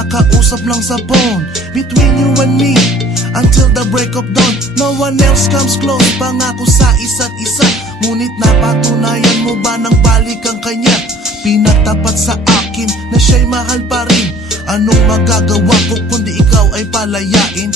nakausap lang sa phone. Between you and me, until the break of dawn. No one else comes close, pangako sa isa't isa. Ngunit napatunayan mo ba nang balik ang kanya? Pinatapat sa akin na siya'y mahal pa rin. Anong magagawa ko kundi ikaw ay palayain?